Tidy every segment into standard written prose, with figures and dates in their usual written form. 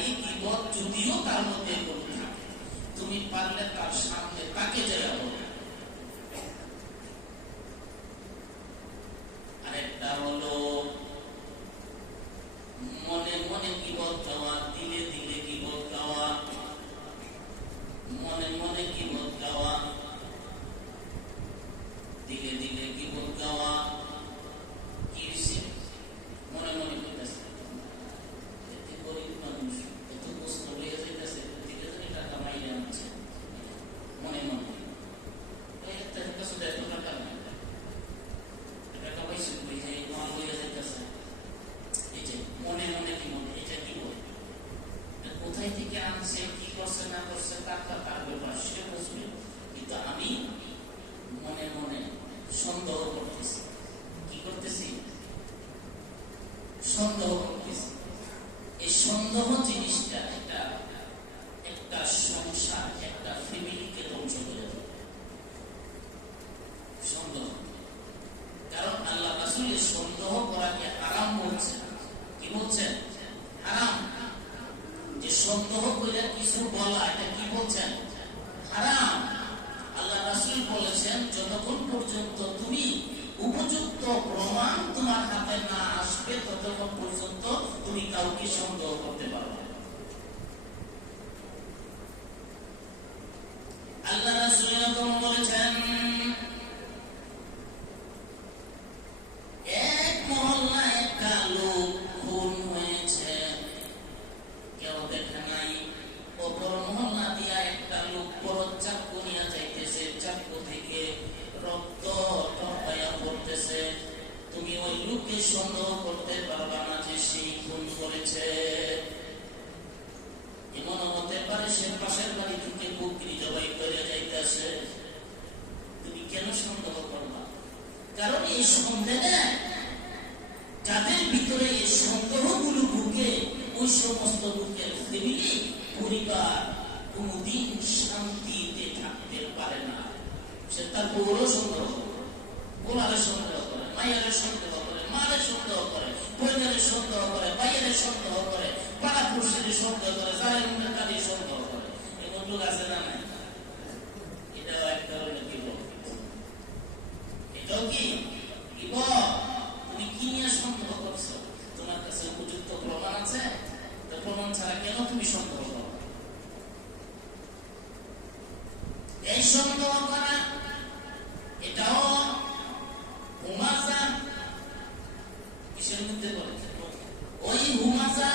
বড়াই গীবত যদিও তার মধ্যে করতে থাকে, তুমি পারলে তার সামনে তাকে যাইয়া বলো। আরেকটা হলো মনে মনে গীবত গাওয়া, দিলে দিলে গীবত গাওয়া, মনে মনে গীবত গাওয়া, দিলে দিলে গীবত গাওয়া। কি মনে মনে করতেছে এতে গরিব মানুষ, এত কষ্ট হয়ে যাইতেছে, দিলে যদি টাকা মাইনে আনছে মনে মনে একটা কাছে দেখো টাকা নাই, টাকা পাইছে কই যে মাল হয়ে যাইতেছে, এই যে মনে মনে কি মনে, এটা কি বলে, কোথায় থেকে আনছে, কি করছে না করছে তার ব্যাপার সে বুঝবে, কিন্তু আমি মনে মনে সন্দেহ করতেছি। কি করতেছি? সন্দেহ করতেছি। এই সন্দেহ জিনিসটা একটা সংসার, একটা ফ্যামিলিকে ধ্বংস করে দেয় সন্দেহ। কারণ আল্লাহ রাসূল সন্দেহ করাকে হারাম বলছেন। কি বলছেন? হারাম। যে সন্দেহ করে কিছু বলা, এটা কি বলছেন? হারাম। আল্লাহ রাসূল বলেছেন যতক্ষণ পর্যন্ত তুমি উপযুক্ত প্রমাণ তোমার হাতে না আসবে ততক্ষণ পর্যন্ত তুমি কাউকে সন্দেহ করতে পারবে। আল্লাহ রাসূল বলেছেন এক মহল্লায় একটা লোক খুন হয়েছে, কেউ দেখে নাই। অপর মহল্লা দিয়া একটা লোক বড় চাকু নিয়ে যাইতেছে, চাকু থেকে রক্ত টপকাইয়া পড়তেছে। তুমি ওই লোককে সন্দেহ করতে পারবা না যে সেই খুন করেছে। এমন হতে পারে সে পাশের বাড়ি থেকে বকরি জবাই করে যাইতেছে, তুমি কেন সন্দেহ করবা? কারণ এই সন্দেহে যাদের ভিতরে এই সন্দেহগুলো ঢুকে, ওই সমস্ত লোকের ফ্যামিলি, পরিবার কোনদিন শান্তিতে থাকতে পারে না। সে তার বউরও সন্দেহ করে, বোনারে সন্দেহ করে, মায়ের সন্দেহ করে, মারে সন্দেহ করে, বোনের সন্দেহ করে, ভাইয়ের সন্দেহ করে, পাড়া পুরুষের সন্দেহ করে, যারা তাদের সন্দেহ করে। এমন লোক আছে না নাই? এটাও এক ধরনের বিপদ। এটাও কি বিপদ? তুমি কি নিয়ে সন্দেহ করছো? তোমার কাছে উপযুক্ত প্রমাণ আছে? প্রমাণ ছাড়া কেন তুমি সন্দেহ করো? এই সন্দেহ করা এটাও হুমাজা। কিসের মধ্যে পড়ে? ওই হুমাজা।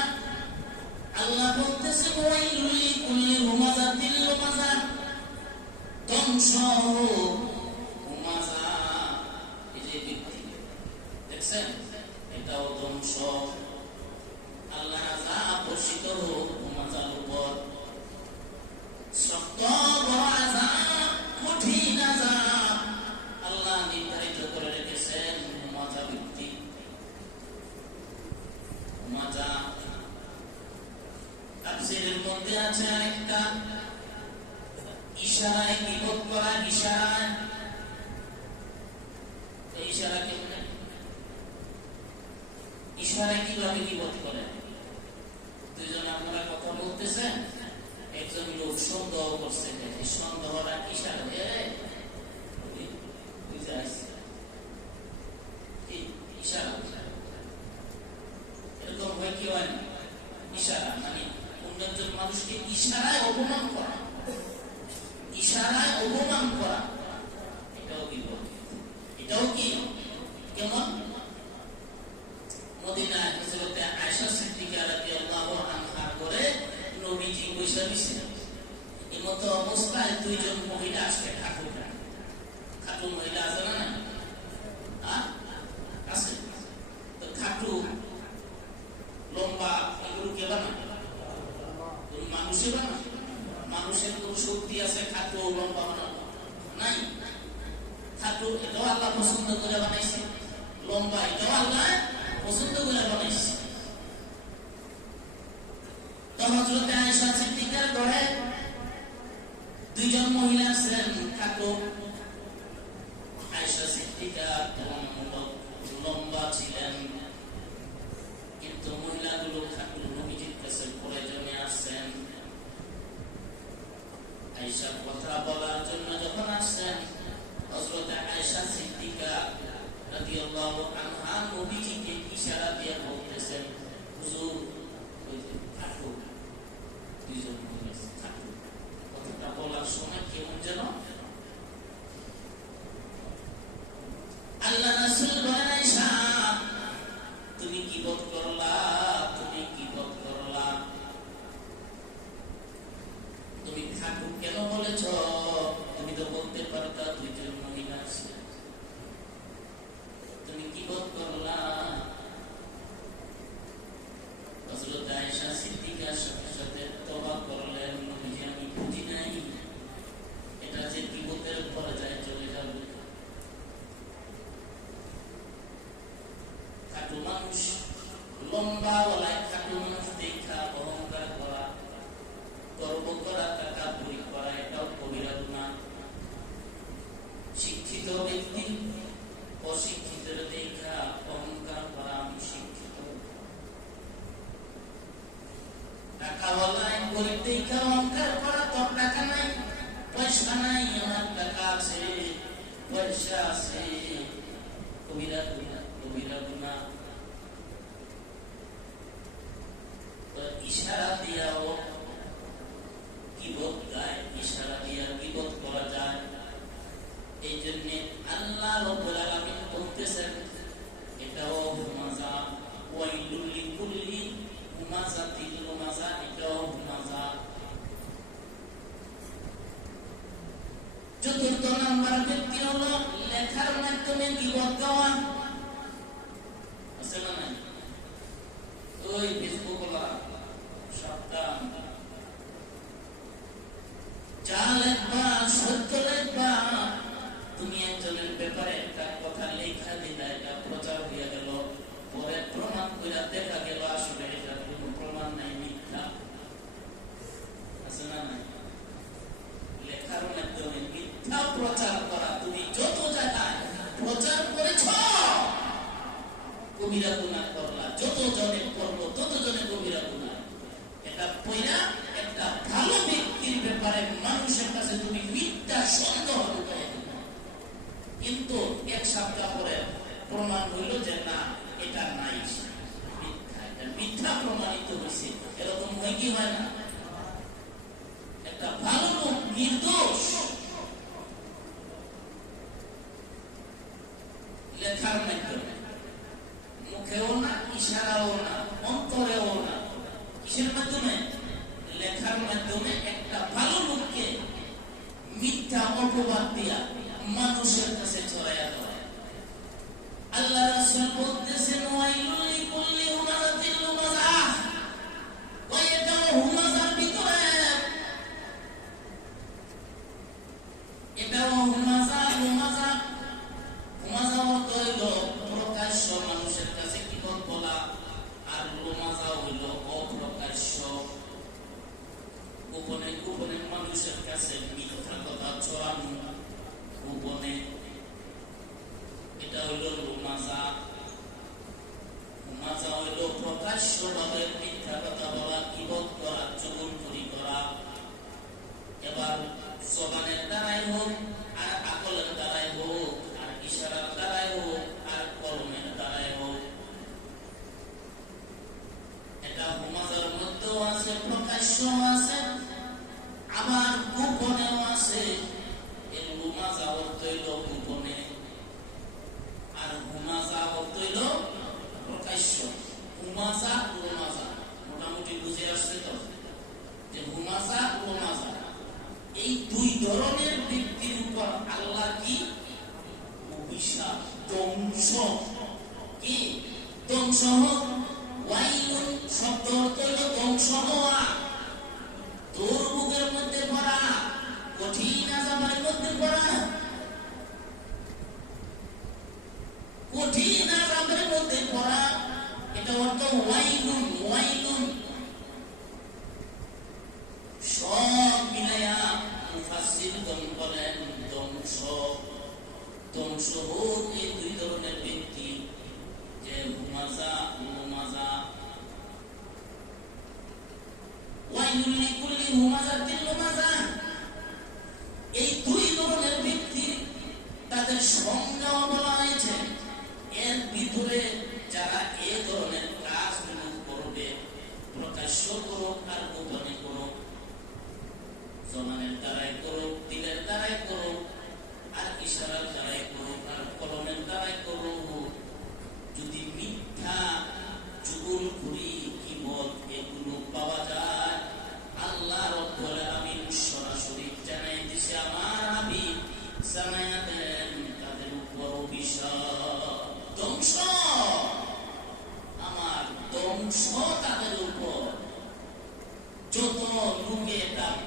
আল্লাহ বলতেছে ওই লুলি কুলি হুমাজা দিল হুমাজা, ধ্বংস হুমাজা। এই যে ব্যক্তি দেখছেন, এটাও ধ্বংস। আল্লাহ রাজা বর্ষিত হোক হুমাজার উপর, শক্ত বড় আযাব, কঠিন আযাব আল্লাহ নির্ধারিত করে রেখেছেন হুমাজা ব্যক্তি। হুমাজা তাফসীরের মধ্যে আছে আরেকটা ইশারায় গীবত করা। ইশারায়, এই ইশারা কেমনে? ইশারায় কিভাবে গীবত করে? দুইজন আপনারা কথা বলতেছেন, একজন লোক সন্দেহ করছে, সন্দেহটা ইশারা ইশারা এরকম হয় কি হয় না? ইশারা মানে অন্যজন মানুষকে ইশারায় অপমান করা, ইশারায় অপমান করা, এটাও বিপদ। এটাও কি কেমন? মদিনায় হযরত আয়েশা সিদ্দিকা রাদিয়াল্লাহু আনহা করে নবীজি বসে ছিলেন। এই মতো অবস্থায় দুইজন মহিলা আসে, খাটু মহিলা আছে না? আছে তো। খাটু লম্বা এগুলো কে বানায়? মানুষে বানায়? মানুষের কোন শক্তি আছে খাটু লম্বা বানানো? নাই। খাটু এটাও আল্লাহ পছন্দ করে বানাইছে, লম্বা এটাও আল্লাহ পছন্দ করে বানাইছে। তো হযরত আয়েশা সিদ্দিকার ঘরে দুইজন মহিলা ছিলেন খাটু। আয়েশা সিদ্দিকা লম্বা ছিলেন, কিন্তু মহিলাগুলো খাটু। নবীজির কাছে প্রয়োজনে এসব কথা বলার জন্য যখন আসছেন, হযরত আয়েশা সিদ্দিকা রাদিয়াল্লাহু আনহা নবীজিকে ইশারা দিয়ে বলতেছেন, হুজুর ওই যে থাকো, দুইজন মহিলা থাকো। কথাটা বলার সময় কেমন যেন আল্লাহ রাসূল বলেন, আয়েশা তুমি গীবত করলা, তুমি গীবত করলা, তুমি থাকো কেন বলেছ? তুমি তো বলতে পারতা দুইজন মহিলা আছে, তুমি গীবত করলা। হযরত আয়েশা সিদ্দিকা সাথে সাথে তওবা করলেন, নবীজি আমি বুঝি নাই এটা যে গীবতের পর্যায়ে চলে যাবে। খাটো মানুষ, লম্বা গলায় খাটো মানুষ দেখা অহংকার করা, গর্ব করা, তাকাব্বুরি করা, এটাও কবিরা গুনাহ। শিক্ষিত ব্যক্তি অশিক্ষিতের দেখা অহংকার করা, আমি শিক্ষিত। টাকাওয়ালায় গরিব দেখা অহংকার করা, তোর টাকা নাই, পয়সা নাই, আমার টাকা আছে, পয়সা আছে, কবিরা গুনাহ, কবিরা গুনাহ। ইশারা দিয়াও গীবত গায়, ইশারা দিয়া গীবত করা যায়। এই জন্য আল্লাহ রাব্বুল আলামিন বলতেছেন, এটাও হুমাযা, ওয়াইলুল লিকুল্লি হুমাযাতিল লুমাযা, এটাও হুমাযা। চতুর্থ নাম্বার ব্যক্তি হলো লেখার মাধ্যমে গীবত গাওয়া। আছে না নাই? ওই ফেসবুক ওলা সাবধান, যা লেখবা সত্য লেখবা। তুমি একজনের ব্যাপারে একটা কথা লেখা দিলা, এটা প্রচার হয়ে গেল, পরে প্রমাণ করে দেখা গেল আসলে এটা কোনো প্রমাণ নাই, মিথ্যা। আছে না নাই? লেখার মাধ্যমে মিথ্যা প্রচার করা, তুমি যত জায়গায় প্রচার করেছ কবিরা গুনাহ করলা, যত জনে করলো তত জনে কবিরা গুনাহ। এটা পয়লা একটা ভালো ব্যক্তির ব্যাপারে মানুষের কাছে তুমি মিথ্যা সন্দেহ ঢুকাই দিলা, কিন্তু এক সপ্তাহ পরে প্রমাণ হইল যে না এটা নাই, মিথ্যা, এটা মিথ্যা প্রমাণিত হয়েছে। এরকম হয় কি হয় না? একটা ভালো লোক নির্দোষ, লেখার মাধ্যমে, মুখেও না, ইশারাও না, অন্তরেও না, কিসের মাধ্যমে? লেখার মাধ্যমে একটা ভালো লোককে মিথ্যা অপবাদ দিয়া মানুষের কাছে ছড়াইয়া দেওয়া। আল্লাহ রাসূল বলতেছেন, ওয়াইলুল লিকুল্লি হুমাযাতিল লুমাযা, ওই এটা হুমাযা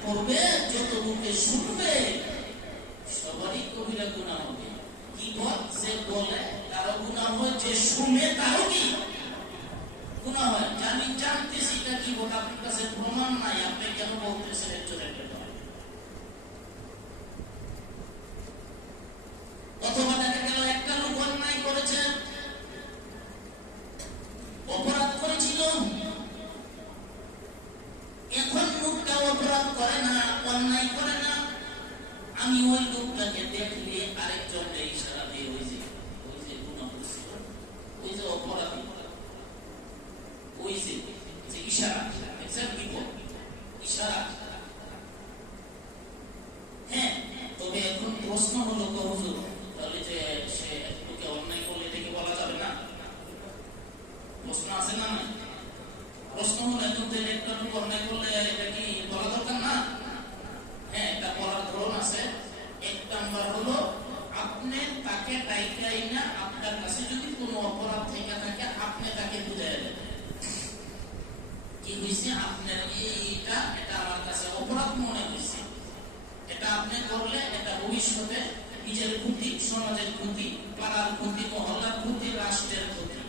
করবে, যত মুখে শুনবে, সবারই কবিরা গুনাহ হবে। কি যে বলে তারও গুনাহ হয়, যে শুনে তারও কি গুনাহ হয়। আমি জানতেছি এটা কি বলে, আপনার কাছে প্রমাণ নাই, আপনি কেন বলতেছেন একজনের ব্যাপারে? অথবা দেখা গেল একটা লোক অন্যায় করেছে, অপরাধ করেছিল, এখন লোকটা অপরাধ করে না, অন্যায় করে না, আমি ওই লোকটাকে দেখলে আরেকজনকে ইশারা দিয়ে ওই যে গুনাহ করছিল, ওই যে অপরাধী, ওই যে ইশারা, ইশারা। হ্যাঁ, তবে এখন প্রশ্ন হলো হুজুর, তাহলে যে সে লোকে অন্যায় করলে এটাকে বলা যাবে না? প্রশ্ন আছে না? প্রশ্ন হলো এখন একটা লোক অন্যায় করলে এটা কি বলা দরকার না? হ্যাঁ, এটা বলার ধরন আছে। এক নাম্বার হলো আপনি তাকে ডাইকাই না, আপনার কাছে যদি কোনো অপরাধ থেকে থাকে আপনি তাকে বুঝাই দেন কি হয়েছে, আপনার এটা আমার কাছে অপরাধ মনে হয়েছে, এটা আপনি করলে এটা ভবিষ্যতে নিজের ক্ষতি, সমাজের ক্ষতি, পাড়ার ক্ষতি, মহল্লার ক্ষতি, রাষ্ট্রের ক্ষতি।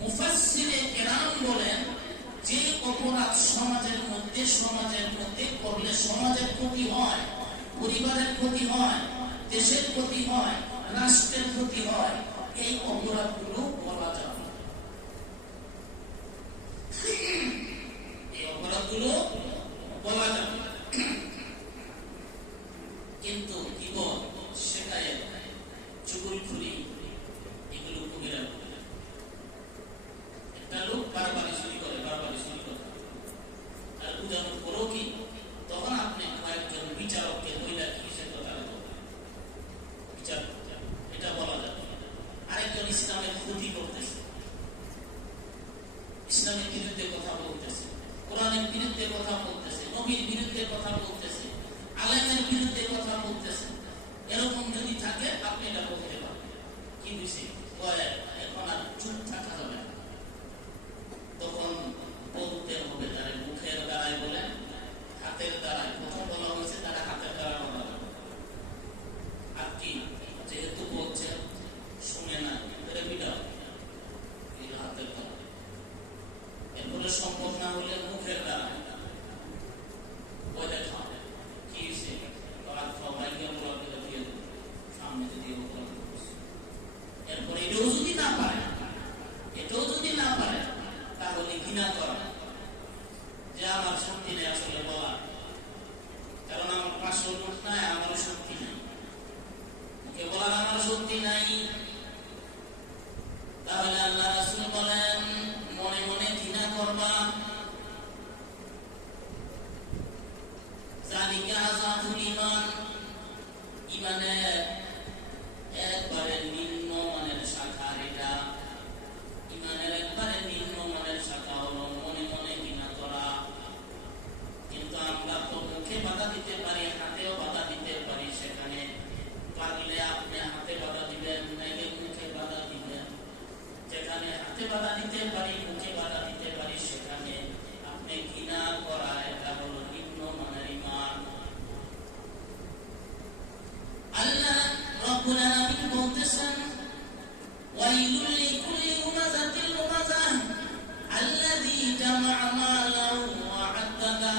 মুফাসসিরে কেরাম বলেন, যে অপরাধ সমাজের মধ্যে করলে সমাজের ক্ষতি হয়, পরিবারের ক্ষতি হয়, দেশের ক্ষতি হয়, রাষ্ট্রের ক্ষতি হয়, এই অপরাধগুলো বলা যাবে, এই অপরাধগুলো বলা যাবে। কিন্তু জীবন শেখায় চুগলখুরি, এগুলো কবিরা গুনাহ। একটা লোক বারবারই চুরি করে, আর বুঝানোর পরেও কি, তখন আপনি কয়েকজন বিচারককে বইলা কিসের কথা বিচার, এটা বলা যাবে। আরেকজন ইসলামের ক্ষতি করতেছে, ইসলামের বিরুদ্ধে কথা বলতেছে, কোরআনের বিরুদ্ধে কথা বলতেছে, নবীর বিরুদ্ধে কথা বলতেছে, আলেমের বিরুদ্ধে কথা বলতেছে, এরকম যদি থাকে আপনি এটা বলতে পারবেন। কি বুঝছি, এখন আর চুপ থাকা যাবে না, তখন বলতে হবে। তারা মুখের দ্বারাই বলেন, হাতের দ্বারায় কথা বলা হয়েছে, তারা হাতের দ্বারা বলা যাবে। আর কি, যেহেতু বলছে শুনে না, বিটাও হাতের দ্বারা, এরপরে সম্ভব না হলে মুখের দ্বারা ওইটা খাওয়া কি হয়েছে, সবাইকে দিয়ে সামনে দিয়ে এরপরে এটাও যদি না পারে, তাহলে ঘৃণা করা, যে আমার শক্তি নেই আসলে বলা, কারণ আমার পাশে লোক নাই, আমারও শক্তি নাই, মুখে বলার আমার শক্তি নাই। তাহলে আল্লাহ রাসূল বলেন, মনে মনে ঘৃণা করবা, যালিকা আযাফুল ঈমান, ঈমানের একবারে নিম্ন মানের শাখা, এটা ঈমানের একবারে নিম্ন মানের শাখা হলো মনে মনে ঘৃণা করা। কিন্তু আমরা তো মুখে বাধা দিতে পারি, হাতেও বাধা দিতে পারি, সেখানে পারলে আপনি হাতে বাধা দিবেন, নাইলে মুখে বাধা দিবেন। যেখানে হাতে বাধা দিতে পারি, মুখে বাধা দিতে পারি, সেখানে আপনি ঘৃণা করা, এটা হলো নিম্ন মানের ঈমান। আল্লাহ রাব্বুল আলামিন বলতেছেন, ওয়াইলুল লিকুল্লি হুমাযাতিল লুমাযাহ আল্লাযী জামা'a মালাহু ওয়া আদ্দাদা।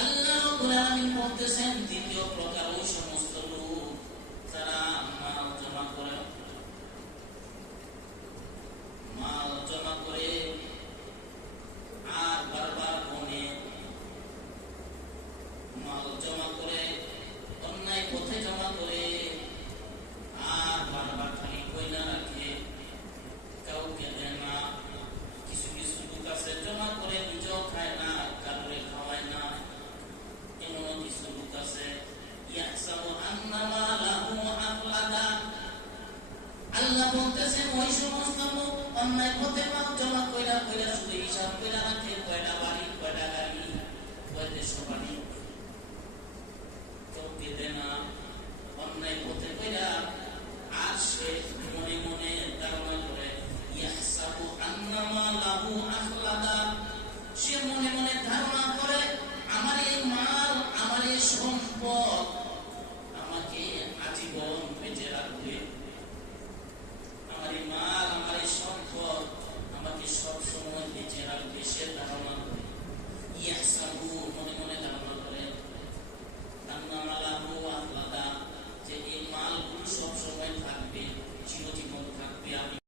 আল্লাহ রাব্বুল আলামিন বলতেছেন, দ্বিতীয় প্রকার ওই সমস্ত লোক যারা মাল জমা করে, আর বারবার গনে, মাল জমা করে, অন্যায় পথে জমা করে, আর বারবার খালি কইনা রাখে, কাউকে দেয় না। কিছু কিছু লোক আছে জমা করে নিজেও খায় না, কারোরে খাওয়ায় না। এমনও কিছু লোক আছে, ইয়াহসাবু আন্না মালাহু আখলাদা। আল্লাহ বলতেছেন, ওই সমস্ত লোক অন্যায় পথে মাল জমা কইরা শুধু হিসাব কইরা রাখে, কয়টা বাড়ি, কয়টা গাড়ি, কয় দেশে বাড়ি, চোখে দেয় না, অন্যায় পথে কইরা। আর সে মনে মনে ধারণা করে, ইয়াহসাবু আন্না সম্পদ